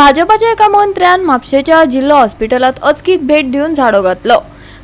भाजपाच्या एका मंत्र्यान म्हापशेच्या जिल्हा हॉस्पिटलात अचकीत भेट दिवन झाडो घातलो।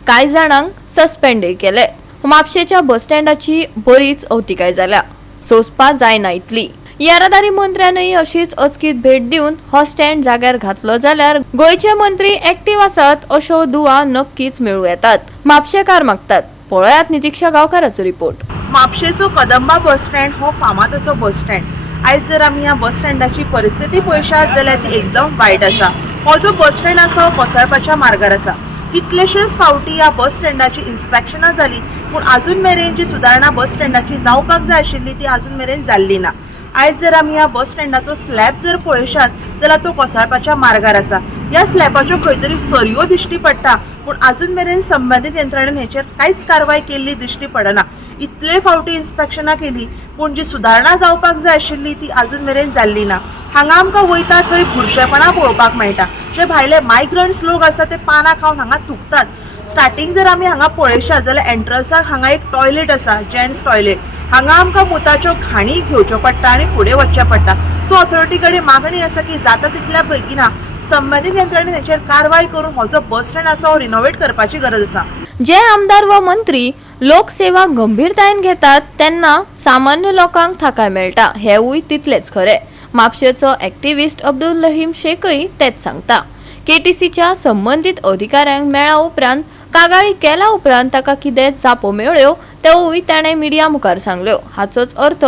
कांय जाणांक सस्पेंडय केले। म्हापशेच्या बस स्टँडाची बरीच अवतिकाय जाल्या, सोंसपा जायना इतली। येरादारी मंत्र्यानय अशीच अचकीत भेट दिवन हो स्टँड जाग्यार घातलो जाल्यार गोयचे मंत्री एक्टिव्ह आसात अशो दुवा नक्कीच मेळूं येतात, म्हापशेकार मागतात। पळयात नितीक्षा गांवकाराचो रिपोर्ट। म्हापशेचो कदंबा बस स्टँड हो फामाद असो बस स्टँड। आयज जर आमी ह्या बस स्टँडाची परिस्थिती पळयशात जाल्यार ती एकदम वायट आसा। हो जो बस स्टँड आसा कोसळपाच्या मार्गार आसा। कितलेशेच फावटी ह्या बस स्टँडाची इन्स्पेक्शनां जाली, पूण अजून मेरेन जी सुदारणा बस स्टँडाची जावपाक जाय आशिल्ली ती अजून मेरेन जाल्ली ना। आयज जर आमी ह्या बस स्टँडाचो स्लॅब जर पळयशात जाल्यार तो कोसळपाच्या मार्गार आसा। ह्या स्लॅबाच्यो खंय तरी सरयो दिश्टी पडटा, पूण अजून मेरेन संबंधीत यंत्रणेन हेचेर कांयच कारवाय केल्ली दिश्टी पडना। इतले फावटी इन्स्पेक्शनां केली, पूण जी सुदारणा जावपाक जाय आशिल्ली ती अजून मेरेन जाल्ली ना। हांगा आमकां वयता थंय बुरशेपणां पळोवपाक मेळटा। जे भायले मायग्रंट्स लोक आसा ते पानां खावन हांगा थुकतात। स्टार्टिंग जर आमी हांगा पळयशात जाल्यार एंट्रन्साक हांगा एक टॉयलेट आसा, जेंट्स टॉयलेट। हांगा आमकां मुताच्यो घाणी घेवच्यो पडटा आनी फुडें वचचें पडटा। सो ऑथॉरिटी कडेन मागणी आसा की जाता तितल्या बेगिना संबंधीत यंत्रणेन हेचेर कारवाय करून हो जो बस स्टँड आसा हो रिनोवेट करपाची गरज आसा। जे आमदार व मंत्री लोकसेवा गंभीरतायेन घेतात तेन्ना सामान्य लोकांक थाकाय मेळटा, हेवूय तितलेच खरे। म्हापशेचो एक्टिव्हिस्ट अब्दुल रहीम शेखय तेच सांगता। केटीसीच्या संबंधित अधिकाऱ्यांक मेळ्ळा उपरांत कागाळी केल्या उपरांत ताका कितें जापो मेळ्ळ्यो तेवूय ताणें मिडिया मुखार सांगल्यो। हाचोच अर्थ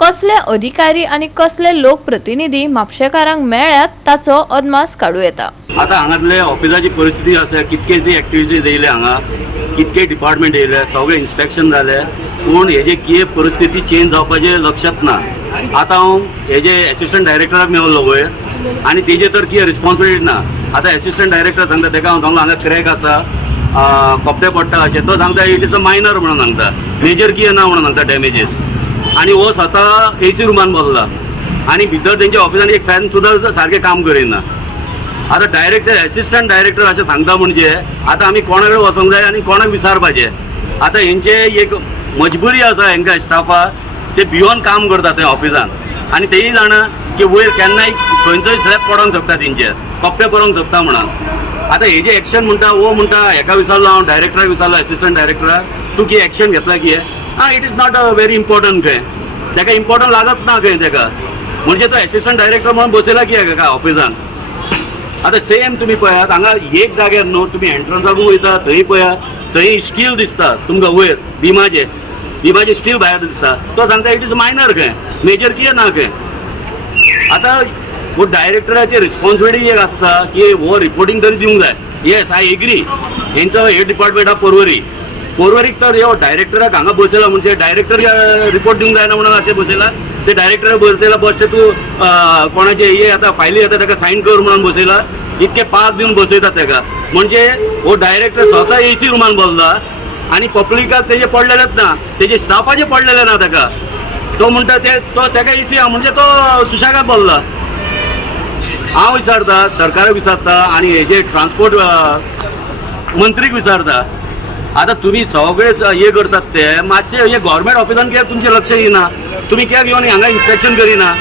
कसले अधिकारी आनी कसले लोकप्रतिनिधी म्हापशेकारांक मेळ्ळ्यात ताचो अदमास काडूं येता। आता हांगातले ऑफिसाची परिस्थिती आसा, कितकेच एक्टिव्हिटीज येयले, हांगा कितके डिपार्टमेंट येयले, सगळे इन्स्पेक्शन जाले, पूण हेजे कितें परिस्थिती चेंज जावपाचें लक्षात ना। आतां हांव हेजे एसिस्टंट डायरेक्टराक मेळ्ळो वयर आनी तेजे तर कितें रिस्पॉन्सिबिलिटी ना। आतां एसिस्टंट डायरेक्टर सांगता तेका हांव सांगलो हांगा क्रॅक आसा, कपडे पडटा अशें, तो सांगता इट इज अ मायनर म्हणून सांगता, मेजर कितें ना म्हणून सांगता डॅमेजीस। आनी हो स्वता एसी रुमान बसला आनी भितर तेंच्या ऑफिसान एक फॅन सुद्दां सारकें काम करिना। आतां डायरेक्ट एसिस्टंट डायरेक्टर अशें सांगता म्हणजे आतां आमी कोणा कडेन वचोंक जाय आनी कोणाक विचारपाचें। आतां हेंचे एक मजबुरी आसा हेंकां स्टाफाक, ते भियोन काम करता थंय ऑफिसान आनी तेयी जाणा की वयर केन्नाय खंयचोय स्लॅब पडोंक शकता, तेंचे कपडे पडोंक शकता म्हणून। आतां हेजे एक्शन म्हणटा वो म्हणटा, हेका विचारलो हांव डायरेक्टराक विचारलो एसिस्टंट डायरेक्टराक, तूं कितें एक्शन घेतला कितें? It is not a very important खंय, तेका इम्पॉर्टंट लागच ना खंय तेका, म्हणजे तो एसिस्टंट डायरेक्टर म्हणून बसयला कित्याक काय ऑफिसान? आतां सेम तुमी पळयात हांगा एक जाग्यार न्हू, तुमी एंट्रन्साक वयता थंय पळयात, थंय स्टील दिसता तुमकां वयर बिमाचे स्टील भायर दिसता। तो सांगता इट इज मायनर खंय, मेजर कितें ना खंय। आतां हो डायरेक्टराची रिस्पॉन्सिबिलिटी एक आसता की हो रिपोर्टिंग तरी दिवंक जाय। येस आय एग्री, हेंचो हे डिपार्टमेंट आहा पर्वरीक तर ह्यो डायरेक्टराक हांगा बसयला म्हणजे डायरेक्टर रिपोर्ट दिवंक जायना म्हणून अशें बसयला। ते डायरेक्टर बसयला बस ते तूं कोणाचे हे आतां फायली येता ताका सायन कर म्हणून बसयला, इतके पाक दिवन बसयतात ताका। म्हणजे हो डायरेक्टर स्वता एसी रुमान बसला आनी पब्लिकाक तेजे पडलेलेच ना, तेजे स्टाफाचे पडलेले ना ताका। तो म्हणटा तो ताका एसी आहा म्हणजे तो सुशेगाद बसला। हांव विचारता, सरकाराक विचारता आनी हेजे ट्रान्सपोर्ट मंत्रीक विचारता, आता तुम्ही सगळेच हे करतात ते मातशे हे गव्हर्मेंट ऑफिसान कित्याक तुमचे लक्ष येना? तुम्ही कित्याक येवन हांगा इन्स्पेक्शन करिना?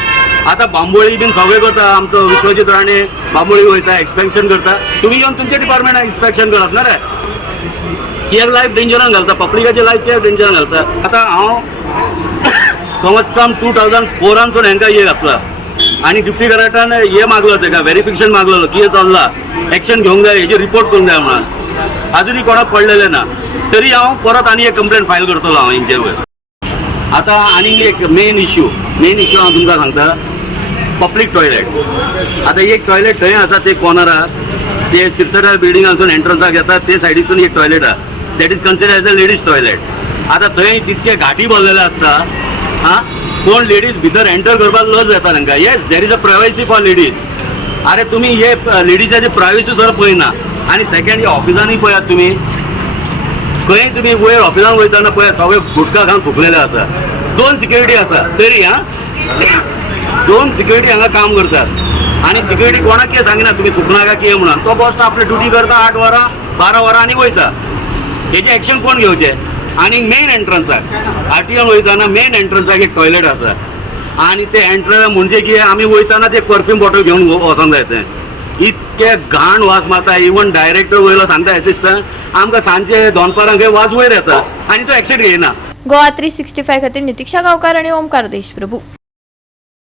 आता बांबोळी बीन सगळे करता, आमचो विश्वजीत राणे बांबोळी वयता इन्स्पेक्शन करता, तुम्ही येवन तुमच्या डिपार्टमेंटान इन्स्पेक्शन करत ना रे? कित्याक लायफ डेंजरान घालता, पब्लिकाचे लायफ कित्याक डेंजरान घालता? आता हांव कमस कम 2004 हांकां हे घातला आनी डिप्टी कलेक्टरान हे मागलो तेका व्हेरिफिकेशन मागलो, कितें चल्ला, एक्शन घेवंक जाय, हेजी रिपोर्ट करूंक जाय म्हणून। अजूनही कोणाक पडलेले ना, तरी हांव परत आनी एक कंप्लेंट फायल करतलो हांव हेंचेर वयर। आतां आनी एक मेन इश्यू हांव तुमकां सांगता, पब्लीक टॉयलेट। आतां एक टॉयलेट थंय आसा ते कॉर्नराक, ते सिरसटा बिल्डिंगासून एंट्रन्साक येता ते सायडीसून एक टॉयलेट आहा, that is considered as a ladies toilet. आतां थंय तितके घाटी भरलेले आसता, कोण लेडीज भितर एंटर करपाक लज येता तांकां। Yes there is a privacy for ladies. अरे तुमी हे लेडीजाची प्रायवसी सुद्दां पळयना। आनी सेकंड हे ऑफिसांनी पळयात तुमी, खंय तुमी वयर ऑफिसान वयताना पळयात सगळे गुटखा खावन थुकलेले आसा। 2 सिक्युरिटी आसा तरी 2 सिक्युरिटी हांगा काम करतात आनी सिक्युरिटी कोणाक कितें सांगिना तुमी थुकनाका कितें म्हणून। तो बस आपली ड्युटी करता 8 वरां 12 वरां आनी वयता। हेजे एक्शन कोण घेवचें? आनी मेन एंट्रन्साक आरटीओन वयताना मेन एंट्रन्साक एक टॉयलेट आसा, आणि ते एंटर म्हणजे की आम्ही वयताना ते परफ्यूम बॉटल घेऊन वचोंक जाय तें इतके घाण वास मारता. इवन डायरेक्टर वयलो सांगता एसिस्टंट आमकां सांजचे दोनपारांक वास वयर येता आनी तो एक्शन घेयना. गोवा 365 खातीर नितीक्षा गांवकार आनी ओमकार देशप्रभू.